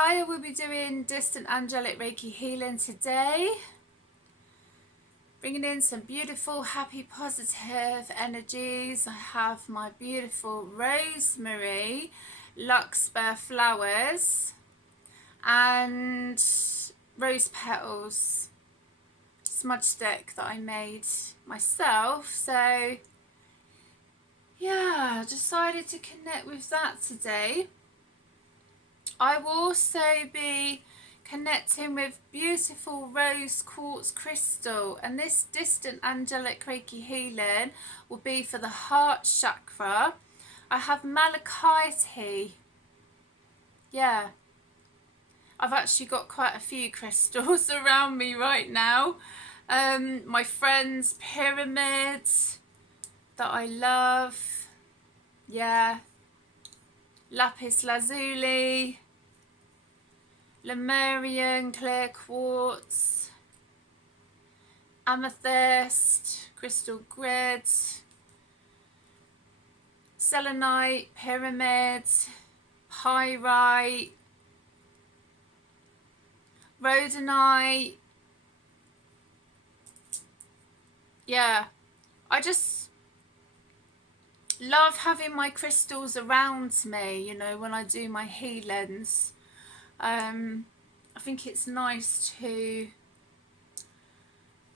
Hi, I will be doing distant angelic Reiki healing today. Bringing in some beautiful, happy, positive energies. I have my beautiful rosemary larkspur flowers and rose petals smudge stick that I made myself. So yeah, decided to connect with that today. I will also be connecting with beautiful rose quartz crystal, and this distant angelic Reiki healing will be for the heart chakra. I have malachite. Yeah, I've actually got quite a few crystals around me right now. My friend's pyramids that I love. Yeah, lapis lazuli, Lemurian clear quartz, amethyst, crystal grid, selenite, pyramid, pyrite, rhodonite. Yeah, I just love having my crystals around me, you know, when I do my healings. I think it's nice to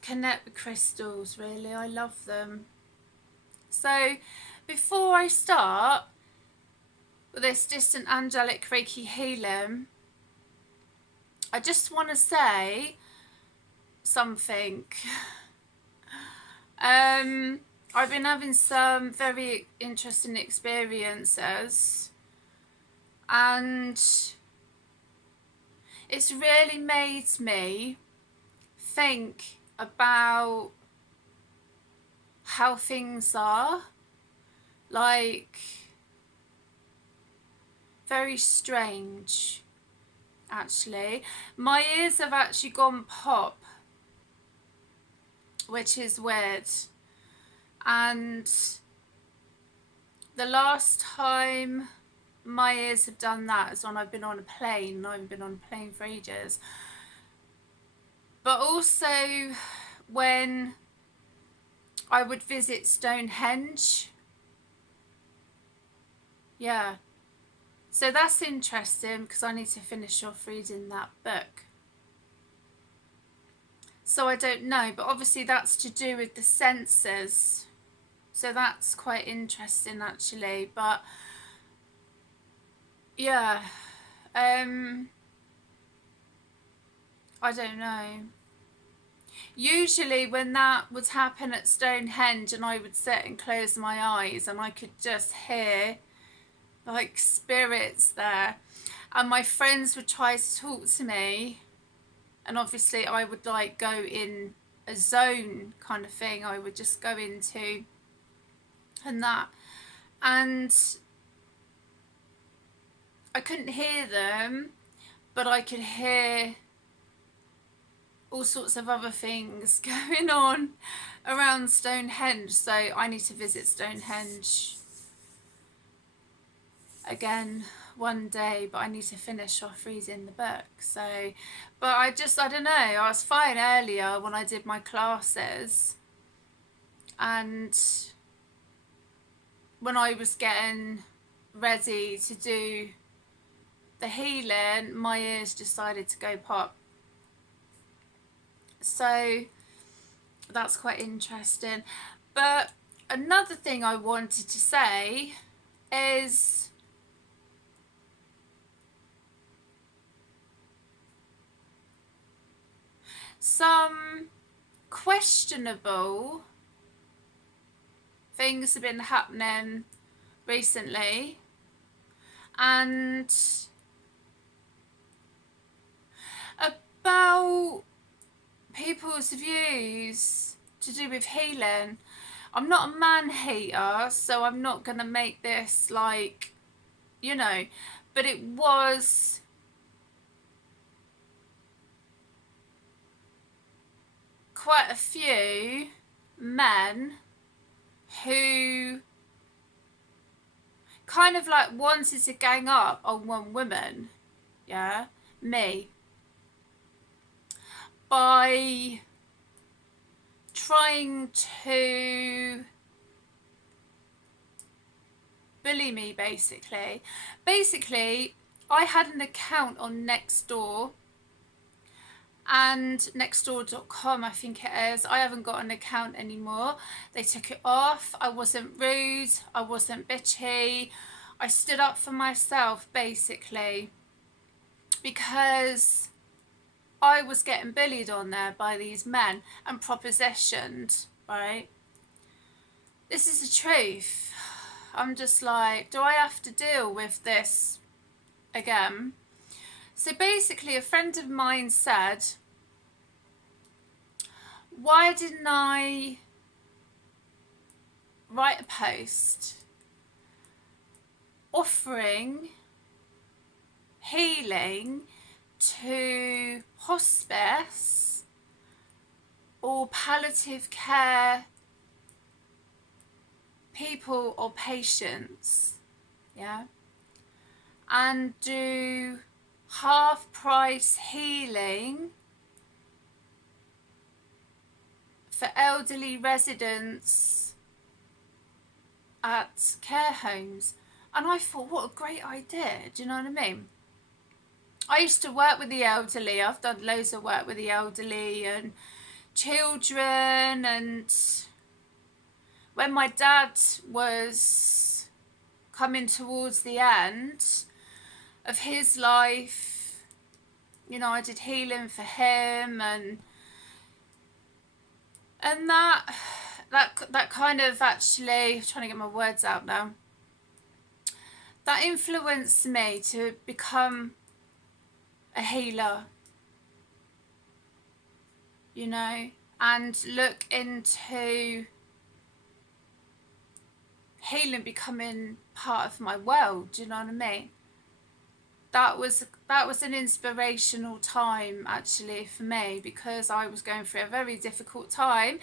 connect with crystals, really. I love them. So before I start with this distant angelic Reiki healing, I just want to say something. I've been having some very interesting experiences, and it's really made me think about how things are, like, very strange, actually. My ears have actually gone pop, which is weird. And the last time my ears have done that is when I've been on a plane, and I haven't been on a plane for ages. But also when I would visit Stonehenge. Yeah. So that's interesting because I need to finish off reading that book. So I don't know, but obviously that's to do with the senses. So that's quite interesting, actually. But yeah, I don't know. Usually when that would happen at Stonehenge and I would sit and close my eyes and I could just hear like spirits there, and my friends would try to talk to me, and obviously I would like go in a zone kind of thing. I would just go into and that, and I couldn't hear them, but I could hear all sorts of other things going on around Stonehenge. So I need to visit Stonehenge again one day, but I need to finish off reading the book. So, but I don't know, I was fine earlier when I did my classes, and when I was getting ready to do the healing, my ears decided to go pop. So that's quite interesting. But another thing I wanted to say is some questionable things have been happening recently, and about people's views to do with healing. I'm not a man hater, so I'm not gonna make this like, you know, but it was quite a few men who kind of like wanted to gang up on one woman. yeah, me, by trying to bully me, basically. Basically, I had an account on Nextdoor, and nextdoor.com, I think it is. I haven't got an account anymore. They took it off. I wasn't rude, I wasn't bitchy, I stood up for myself, basically, because I was getting bullied on there by these men and propositioned, right? This is the truth. I'm just like, do I have to deal with this again? So basically, a friend of mine said, why didn't I write a post offering healing to hospice or palliative care people or patients, yeah, and do half price healing for elderly residents at care homes. And I thought, what a great idea, do you know what I mean? I used to work with the elderly. I've done loads of work with the elderly and children, and when my dad was coming towards the end of his life, you know, I did healing for him, and that kind of, actually, I'm trying to get my words out now, that influenced me to become a healer, you know, and look into healing becoming part of my world, do you know what I mean? That was an inspirational time, actually, for me, because I was going through a very difficult time.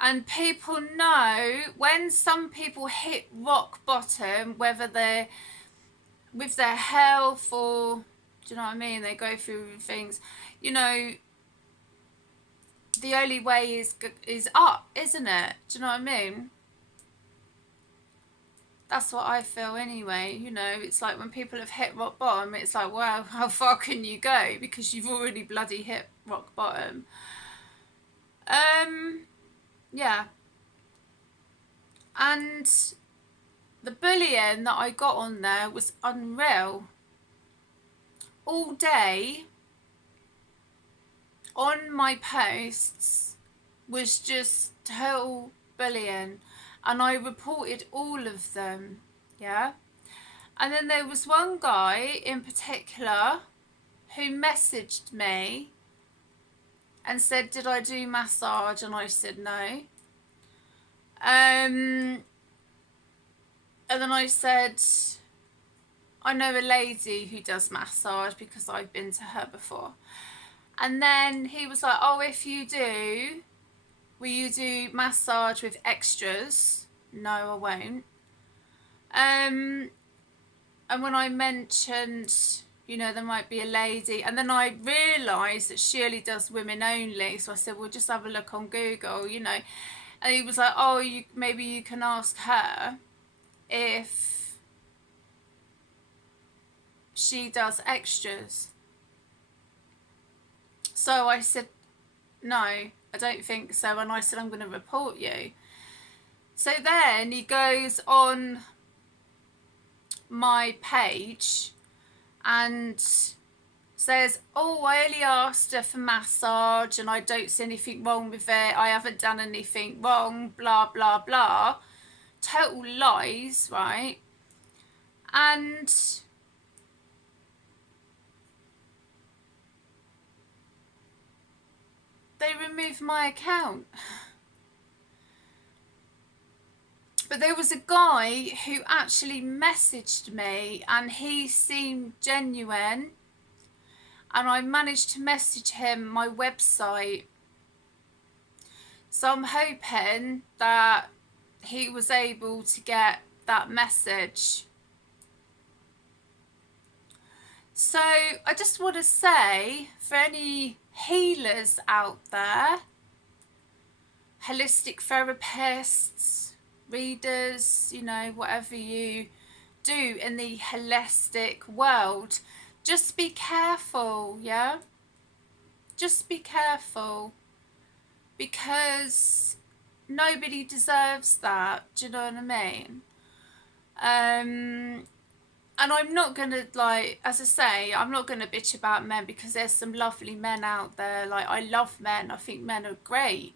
And people know when some people hit rock bottom, whether they're with their health or, do you know what I mean, they go through things, you know, the only way is up, isn't it? Do you know what I mean? That's what I feel anyway. You know, it's like when people have hit rock bottom, it's like, wow, how far can you go? Because you've already bloody hit rock bottom. Yeah. And the bullying that I got on there was unreal. All day on my posts was just total bullying, and I reported all of them, yeah. And then there was one guy in particular who messaged me and said, did I do massage? And I said no. And then I said, I know a lady who does massage because I've been to her before. And then he was like, oh, if you do, will you do massage with extras? No, I won't. And when I mentioned, you know, there might be a lady, and then I realised that she only does women only, so I said, well, just have a look on Google, you know. And he was like, oh, maybe you can ask her if she does extras. So I said, no, I don't think so. And I said, I'm going to report you. So then he goes on my page and says, oh, I only asked her for massage and I don't see anything wrong with it. I haven't done anything wrong, blah, blah, blah. Total lies, right? And they removed my account. But there was a guy who actually messaged me and he seemed genuine, and I managed to message him my website. So I'm hoping that he was able to get that message. So I just want to say, for any healers out there, holistic therapists, readers, you know, whatever you do in the holistic world, just be careful, yeah? Just be careful, because nobody deserves that. Do you know what I mean? And I'm not gonna, like, as I say, I'm not gonna bitch about men, because there's some lovely men out there. Like, I love men. I think men are great.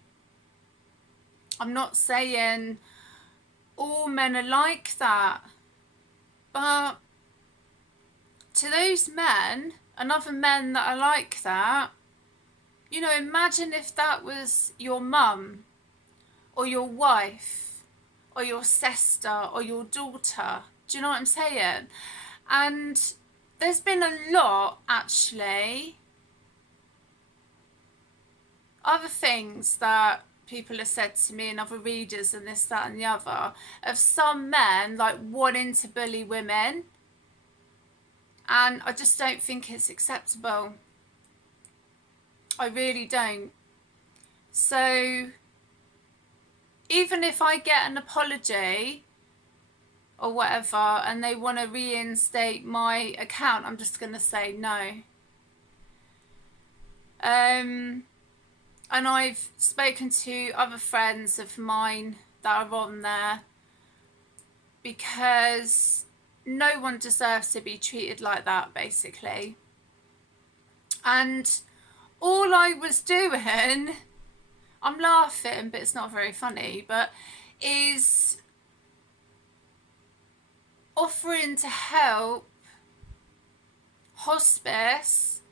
I'm not saying all men are like that, but to those men and other men that are like that, you know, imagine if that was your mum or your wife or your sister or your daughter. Do you know what I'm saying? And there's been a lot, actually, other things that people have said to me and other readers and this, that and the other, of some men like wanting to bully women, and I just don't think it's acceptable. I really don't. So even if I get an apology or whatever and they want to reinstate my account, I'm just going to say no. And I've spoken to other friends of mine that are on there, because no one deserves to be treated like that, basically. And all I was doing, I'm laughing, but it's not very funny, but is offering to help hospice,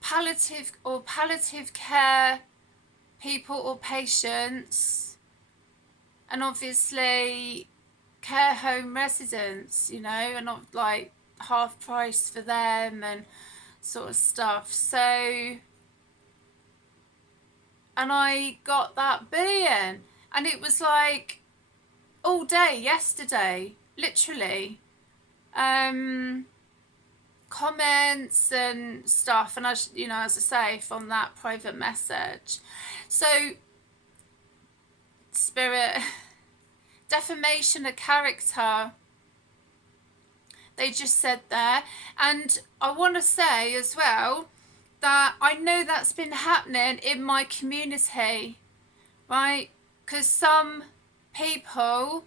palliative care people or patients, and obviously care home residents, you know, and not like half price for them and sort of stuff. So, and I got that bullying, and it was like all day yesterday, literally, comments and stuff, and you know, as I say, from that private message. So spirit, defamation of character, they just said there. And I want to say as well that I know that's been happening in my community, right? Because some people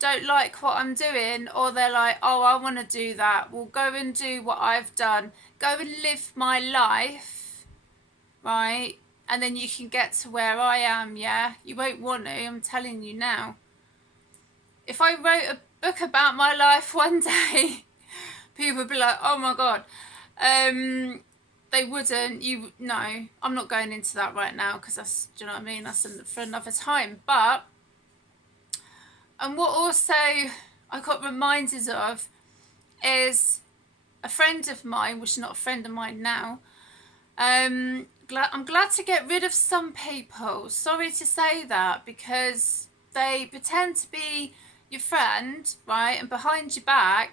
don't like what I'm doing, or they're like, oh, I want to do that. Well, go and do what I've done. Go and live my life, right? And then you can get to where I am, yeah? You won't want to, I'm telling you now. If I wrote a book about my life one day, people would be like, oh my God. They wouldn't. No, I'm not going into that right now, because that's, do you know what I mean? That's for another time. But, and what also I got reminded of is a friend of mine, which is not a friend of mine now. I'm glad to get rid of some people. Sorry to say that, because they pretend to be your friend, right? And behind your back,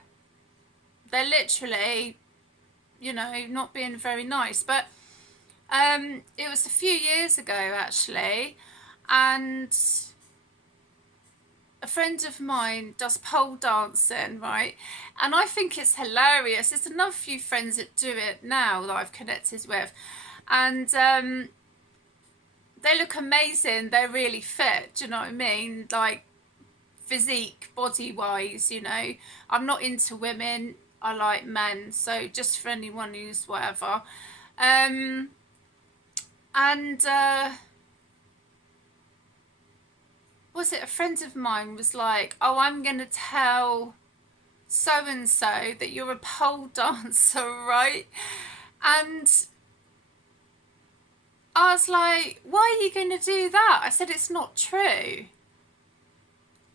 they're literally, you know, not being very nice. But it was a few years ago, actually, and a friend of mine does pole dancing, right? And I think it's hilarious. There's another few friends that do it now that I've connected with, and they look amazing. They're really fit, do you know what I mean? Like, physique, body wise, you know. I'm not into women, I like men, so just for anyone who's whatever. And was it a friend of mine was like, oh, I'm gonna tell so and so that you're a pole dancer, right? And I was like, why are you gonna do that? I said, it's not true.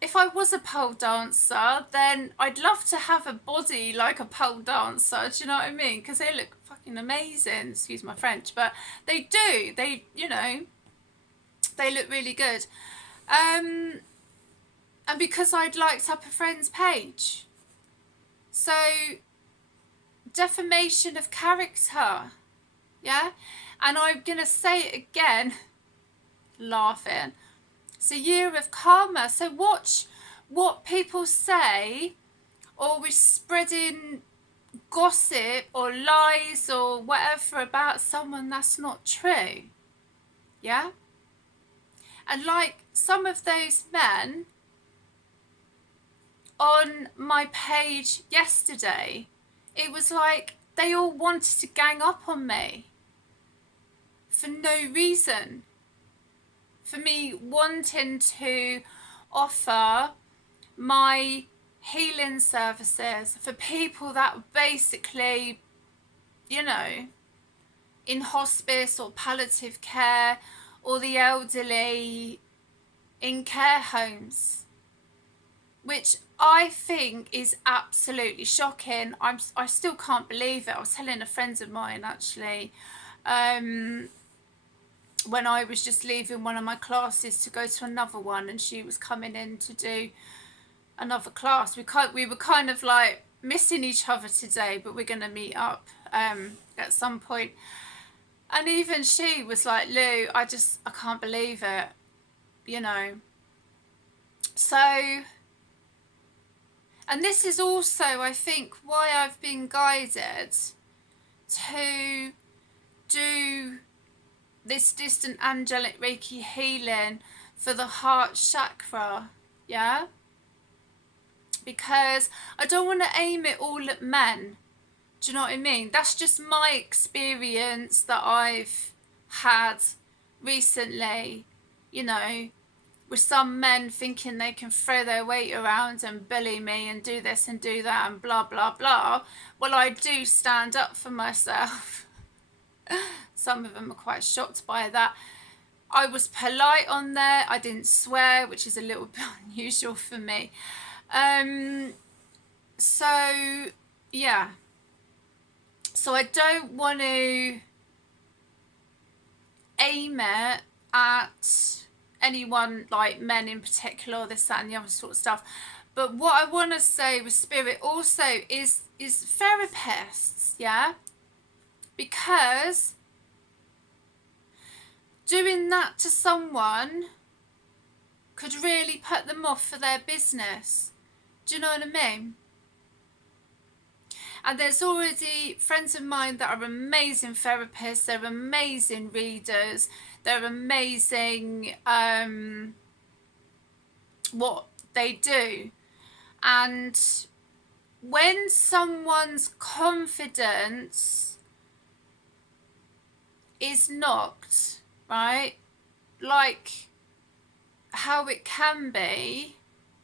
If I was a pole dancer, then I'd love to have a body like a pole dancer. Do you know what I mean? Because they look fucking amazing. Excuse my French, but they do. They, you know, they look really good. And because I'd liked up a friend's page. So defamation of character. Yeah, and I'm gonna say it again, laughing. It's a year of karma. So watch what people say, or we're spreading gossip or lies or whatever about someone that's not true. Yeah, and like some of those men on my page yesterday, it was like they all wanted to gang up on me for no reason. For me wanting to offer my healing services for people that basically, you know, in hospice or palliative care, or the elderly in care homes, which I think is absolutely shocking. I still can't believe it. I was telling a friend of mine actually, when I was just leaving one of my classes to go to another one, and she was coming in to do another class. We were kind of like missing each other today, but we're going to meet up at some point. And even she was like, Lou, I can't believe it, you know. So, and this is also, I think, why I've been guided to do this distant angelic Reiki healing for the heart chakra, yeah? Because I don't want to aim it all at men. Do you know what I mean? That's just my experience that I've had recently, you know, with some men thinking they can throw their weight around and bully me and do this and do that and blah, blah, blah. Well, I do stand up for myself. Some of them are quite shocked by that. I was polite on there. I didn't swear, which is a little bit unusual for me. So, yeah. So I don't want to aim it at anyone, like men in particular, this, that and the other sort of stuff. But what I want to say with spirit also is therapists, yeah? Because doing that to someone could really put them off for their business. Do you know what I mean? And there's already friends of mine that are amazing therapists, they're amazing readers, they're amazing what they do. And when someone's confidence is knocked, right, like how it can be,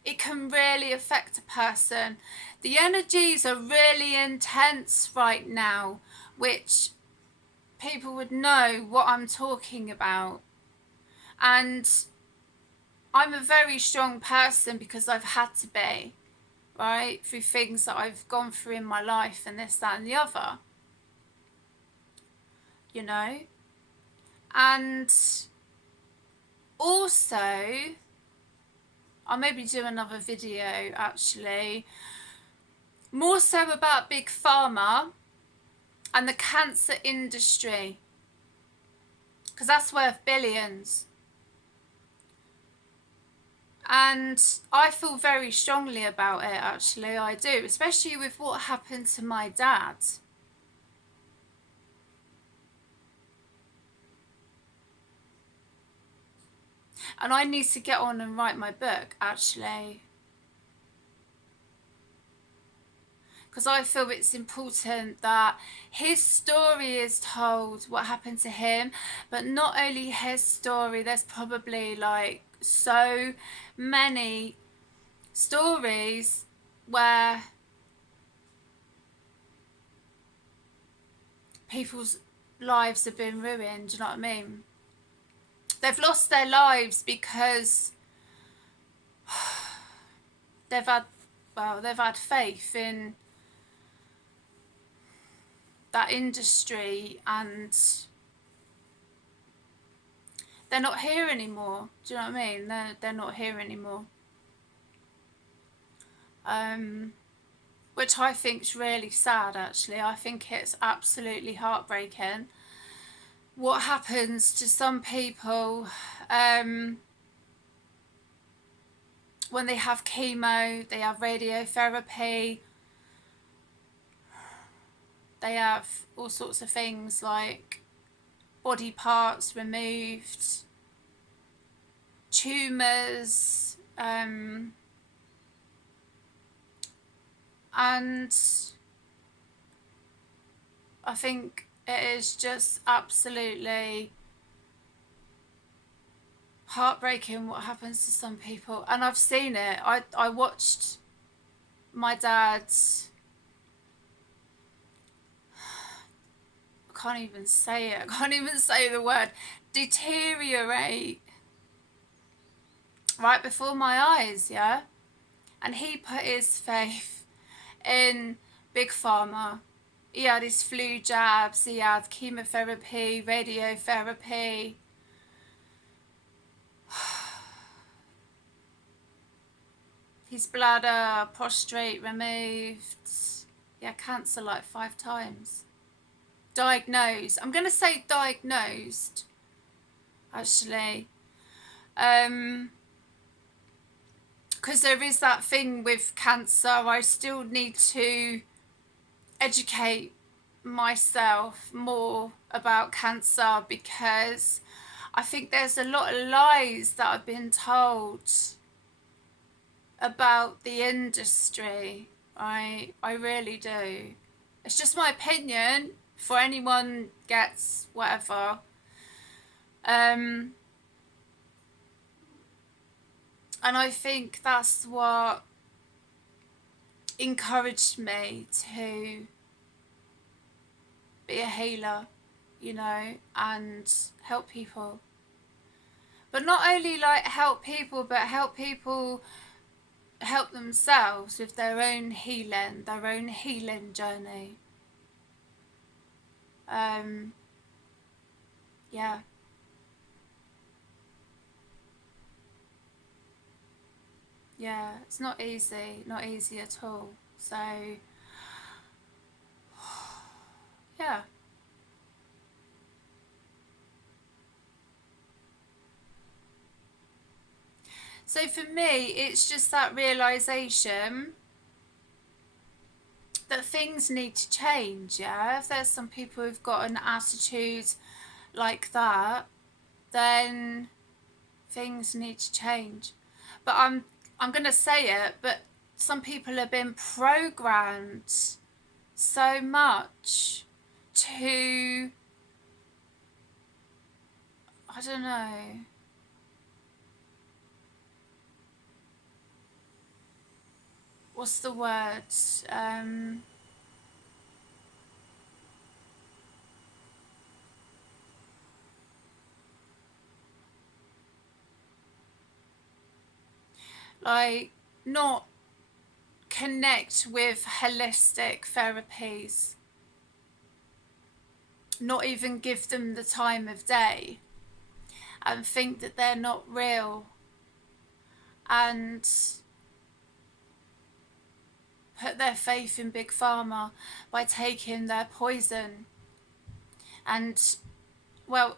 it can really affect a person. The energies are really intense right now, which people would know what I'm talking about. And I'm a very strong person because I've had to be, right, through things that I've gone through in my life and this, that and the other, you know. And also, I'll maybe do another video actually, more so about Big Pharma and the cancer industry, because that's worth billions. And I feel very strongly about it, actually, I do, especially with what happened to my dad. And I need to get on and write my book, actually. Because I feel it's important that his story is told, what happened to him. But not only his story, there's probably like so many stories where people's lives have been ruined, do you know what I mean? They've lost their lives because they've had faith in that industry, and they're not here anymore. Do you know what I mean? They're not here anymore. which I think is really sad, actually. I think it's absolutely heartbreaking what happens to some people when they have chemo, they have radiotherapy, they have all sorts of things like body parts removed, tumours, and I think it is just absolutely heartbreaking what happens to some people. And I've seen it. I watched my dad's, I can't even say it, I can't even say the word, deteriorate right before my eyes, yeah? And he put his faith in Big Pharma. He had his flu jabs, he had chemotherapy, radiotherapy. His bladder, prostate removed. He had cancer like 5 times. Diagnosed. I'm going to say diagnosed, actually. Because there is that thing with cancer. I still need to educate myself more about cancer, because I think there's a lot of lies that I've been told about the industry. I really do. It's just my opinion. For anyone gets whatever. And I think that's what encouraged me to be a healer, you know, and help people. But not only like help people, but help people help themselves with their own healing journey. Yeah. Yeah, it's not easy at all. So, yeah. So for me, it's just that realization that things need to change, yeah? If there's some people who've got an attitude like that, then things need to change. But I'm going to say it, but some people have been programmed so much to, I don't know, what's the word? Like, not connect with holistic therapies, not even give them the time of day, and think that they're not real, and put their faith in Big Pharma by taking their poison. And, well,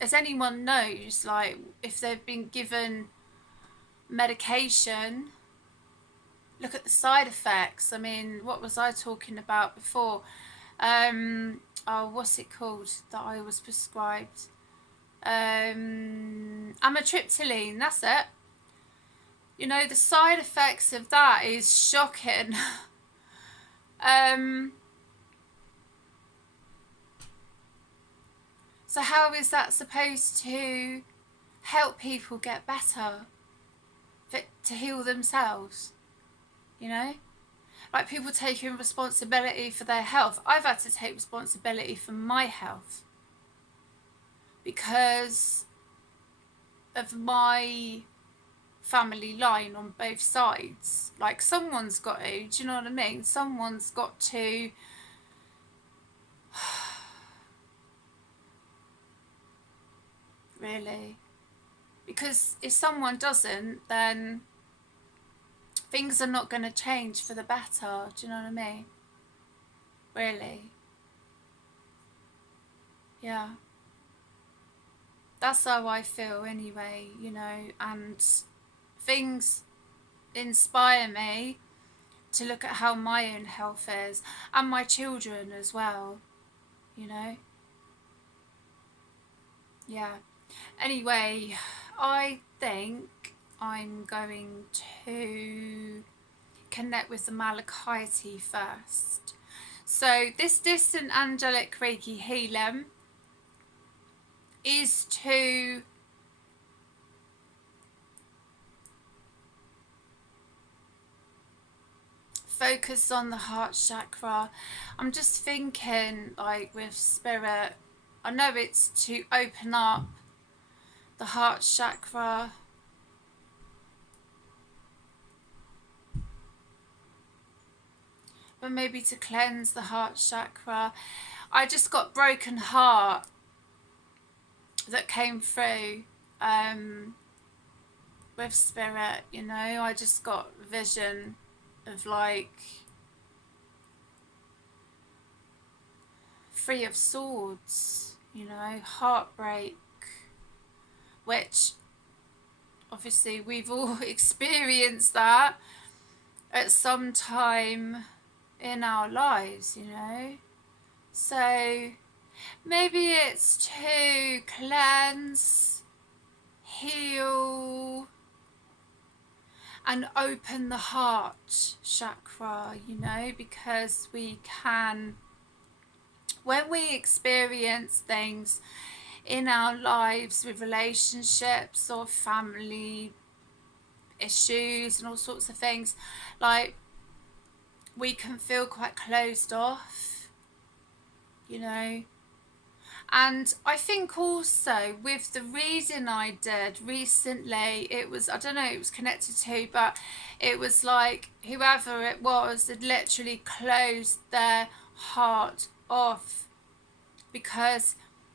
as anyone knows, like, if they've been given medication, look at the side effects. I mean, what was I talking about before? What's it called that I was prescribed? Amitriptyline, that's it. You know, the side effects of that is shocking. So how is that supposed to help people get better, to heal themselves? You know, like people taking responsibility for their health. I've had to take responsibility for my health because of my family line on both sides. Like, someone's got to, do you know what I mean? Someone's got to really, because if someone doesn't, then things are not going to change for the better. Do you know what I mean? Really. Yeah. That's how I feel anyway, you know, and things inspire me to look at how my own health is, and my children as well, you know. Yeah. Anyway, I think I'm going to connect with the Malachite first. So this distant angelic Reiki healing is to focus on the heart chakra. I'm just thinking, like, with spirit, I know it's to open up the heart chakra, but maybe to cleanse the heart chakra. I just got broken heart that came through with spirit, you know. I just got vision of, like, Three of Swords, you know, heartbreak, which obviously we've all experienced that at some time in our lives, you know. So maybe it's to cleanse, heal, and open the heart chakra, you know, because we can, when we experience things in our lives with relationships or family issues and all sorts of things, like, we can feel quite closed off, you know. And I think also with the reading I did recently, it was, I don't know, it was connected to, but it was like whoever it was had literally closed their heart off because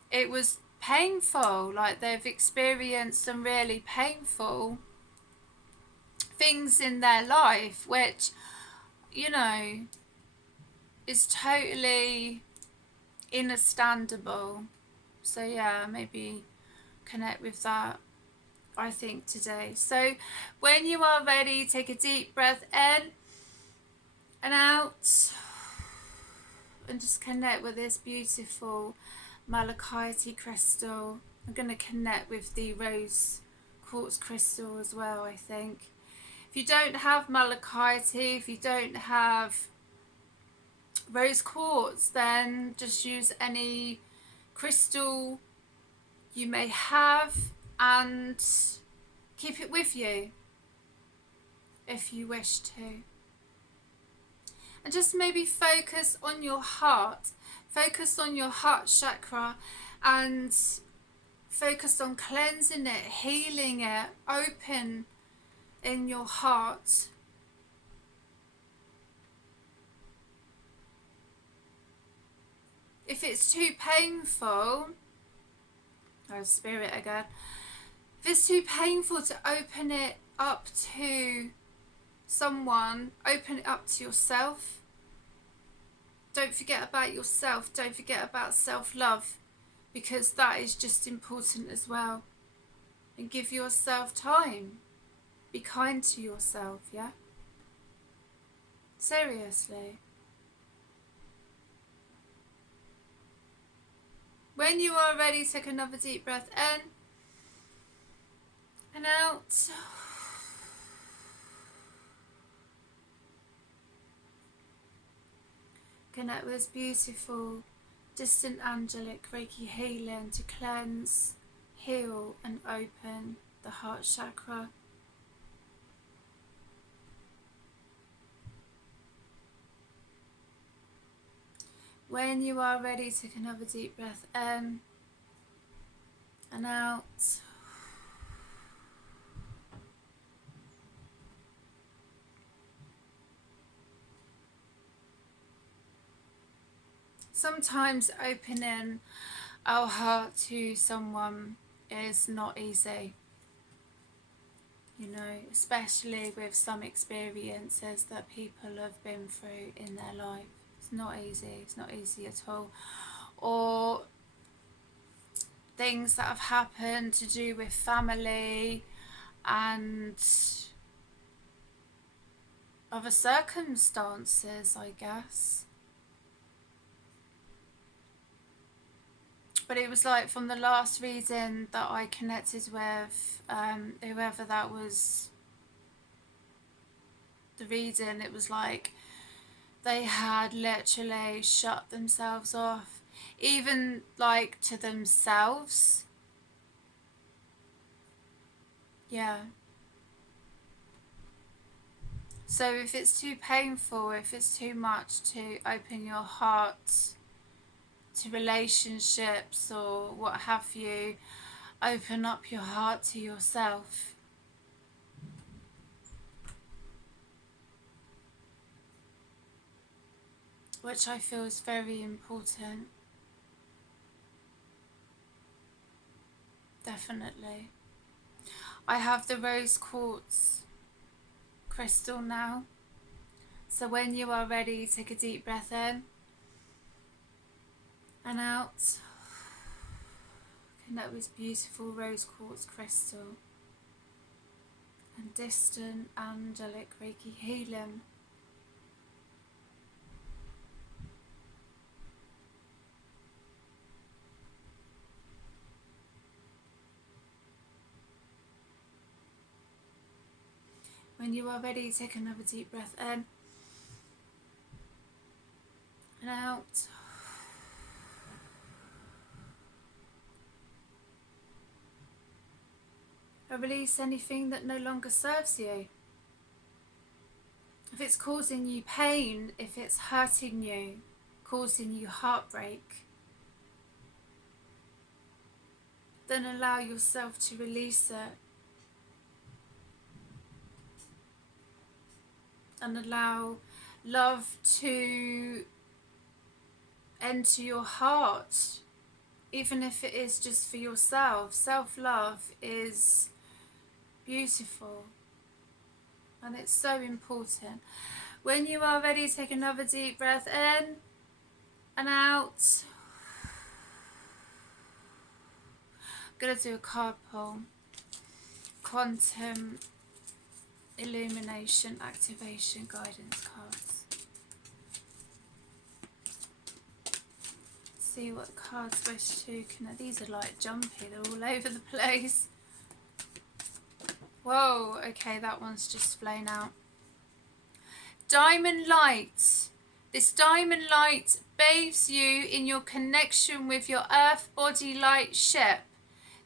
it was painful. Like, they've experienced some really painful things in their life, which, you know, is totally understandable. So yeah, maybe connect with that, I think, today. So when you are ready, take a deep breath in and out, and just connect with this beautiful Malachite crystal. I'm going to connect with the rose quartz crystal as well, I think. If you don't have Malachite, if you don't have rose quartz, then just use any crystal you may have and keep it with you if you wish to. And just maybe focus on your heart, focus on your heart chakra, and focus on cleansing it, healing it, open in your heart. If it's too painful, oh, spirit again, if it's too painful to open it up to someone, open it up to yourself. Don't forget about yourself. Don't forget about self-love, because that is just important as well. And give yourself time. Be kind to yourself, yeah? Seriously. When you are ready, take another deep breath in and out. Connect with this beautiful, distant angelic Reiki healing to cleanse, heal, and open the heart chakra. When you are ready, take another deep breath in and out. Sometimes opening our heart to someone is not easy, you know, especially with some experiences that people have been through in their life. It's not easy at all. Or things that have happened to do with family and other circumstances, I guess. But it was like from the last reading that I connected with, whoever that was, the reading, it was like they had literally shut themselves off, even like to themselves. Yeah. So if it's too painful, if it's too much to open your heart to relationships or what have you, open up your heart to yourself. Which I feel is very important. Definitely. I have the rose quartz crystal now. So when you are ready, take a deep breath in and out. Connect with beautiful rose quartz crystal and distant angelic Reiki healing. When you are ready, take another deep breath in and out. And release anything that no longer serves you. If it's causing you pain, if it's hurting you, causing you heartbreak, then allow yourself to release it. And allow love to enter your heart, even if it is just for yourself. Self-love is beautiful and it's so important. When you are ready, take another deep breath in and out. I'm going to do a card pull. Quantum Illumination Activation Guidance cards. See what the cards wish to connect. These are like jumpy, they're all over the place. Whoa, okay, that one's just flown out. Diamond light. This diamond light bathes you in your connection with your earth body light ship,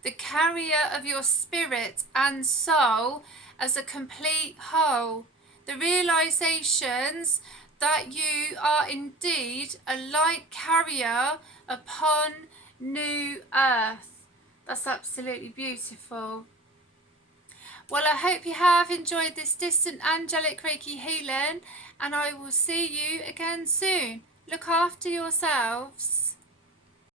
the carrier of your spirit and soul as a complete whole. The realizations that you are indeed a light carrier upon new earth. That's absolutely beautiful. Well, I hope you have enjoyed this distant angelic Reiki healing, and I will see you again soon. Look after yourselves.